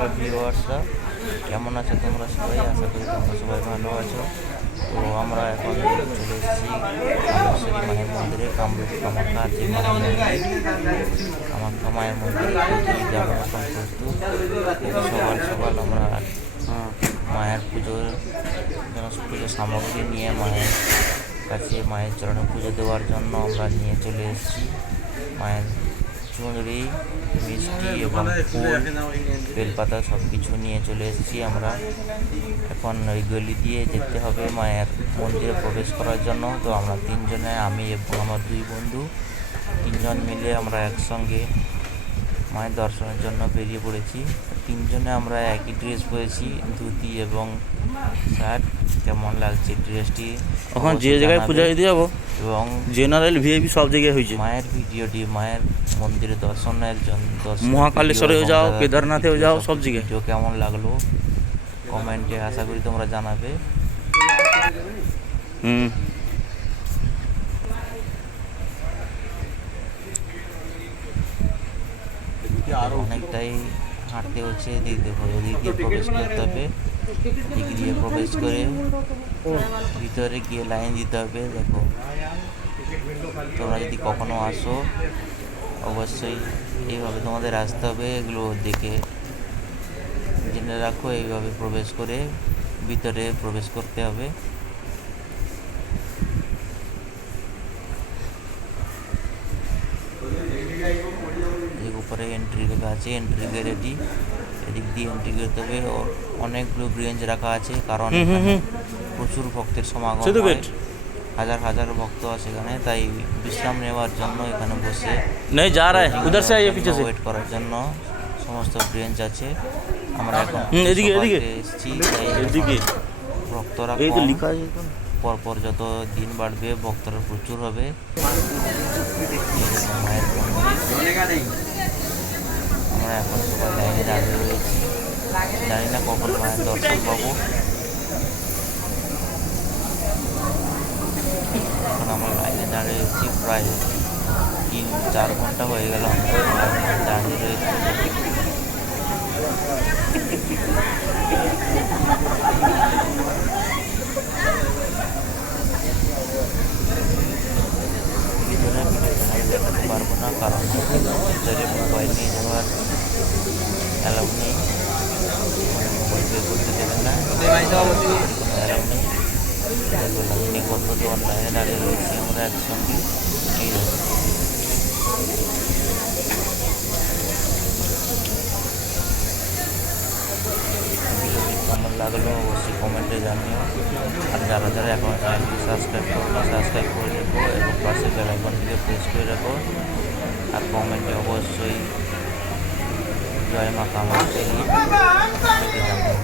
নমস্কার ভিউয়ার্সরা, কেমন আছো তোমরা সবাই? আশা করি তোমরা সবাই ভালো আছো। তো আমরা এখন চলে এসেছি কামেশ্বরী মায়ের মন্দিরে, কামরূপ কামাখ্যা যে মায়ের মন্দির, কামাখ্যা মায়ের মন্দিরে যেমন এখন প্রস্তুত। সকাল সকাল আমরা মায়ের পুজোর সামগ্রী নিয়ে মায়ের কাছে মায়ের চরণে পুজো দেওয়ার জন্য আমরা নিয়ে চলে এসেছি মায়ের চুনরি, মিষ্টি এবং ফুল, বেলপাতা সব কিছু নিয়ে চলে এসেছি আমরা। এখন ওই গলি দিয়ে যেতে হবে মায়ের মন্দিরে প্রবেশ করার জন্য। তো আমরা তিনজনে, আমি এবং আমার দুই বন্ধু, তিনজন মিলে আমরা একসঙ্গে মায়ের দর্শনের জন্য বেরিয়ে পড়েছি। তিনজনে আমরা একই ড্রেস পরেছি, ধুতি এবং শার্ট। কেমন লাগছে ড্রেসটি এখন যে জায়গায় পূজা দিতে যাবো এবং জেনারেল ভিআইপি সব জায়গায় হয়েছে। মায়ের ভিডিওটি মায়ের মন্দিরে দর্শনের জন্য, মহাকালেশ্বরেও যাও, কেদারনাথেও যাও, সব জায়গায় ভিডিও কেমন লাগলো কমেন্টে আশা করি তোমরা জানাবে। অনেকটাই হাঁটতে হচ্ছে, এদিক দেখো, এদিক দিয়ে প্রবেশ করতে হবে, এদিক দিয়ে প্রবেশ করে ভিতরে গিয়ে লাইন দিতে হবে। দেখো, তোমরা যদি কখনো আসো অবশ্যই এইভাবে তোমাদের আসতে হবে, এগুলো দেখে জেনে রাখো। এইভাবে প্রবেশ করে ভিতরে প্রবেশ করতে হবে। এদিক উপরে এন্ট্রি লেখা আছে, এন্ট্রি রেডি, এদিক দিয়ে এন্ট্রি করতে হবে। অনেকগুলো ব্রেঞ্চ রাখা আছে, কারণ প্রচুর ভক্তের সমাগম হয়, হাজার হাজার ভক্ত আছে এখানে, তাই বিশ্রাম নেওয়ার জন্য এখানে বসে ওয়েট করার জন্য সমস্ত ব্রেঞ্চ আছে। আমরা এখন এসেছি, তাই ভক্তরা পরপর যত দিন বাড়বে ভক্তরা প্রচুর হবে। মায়ের মন্দির, আমরা এখন সবাই লাইনে দাঁড়িয়ে রয়েছি, জানি না কখন মায়ের দর্শন পাবো। এখন আমরা লাইনে দাঁড়িয়ে রয়েছি, প্রায় 3-4 ঘন্টা হয়ে গেল আমরা লাইনে দাঁড়িয়ে রয়েছি। ভিতরে তোমাদের দেখাতে পারবো না, কারণ ভিতরে মোবাইল নিয়ে যাওয়ার অ্যালাউ নেই, মানে মোবাইল বের করতে দেবেন না, কোনো অ্যালাউ নেই। লাইনে কতজন লাইনে দাঁড়িয়ে রয়েছি আমরা একসঙ্গে। এই ভিডিওটি কেমন লাগলো অবশ্যই কমেন্টে জানিও। আর যারা যারা এখন চ্যানেলটি সাবস্ক্রাইব করো, সাবস্ক্রাইব করে রেখো এবং পাশে বেল আইকনটিকে প্রেস করে রাখো। আর কমেন্টে অবশ্যই জয় মা কামাখ্যা লিখে জানিও।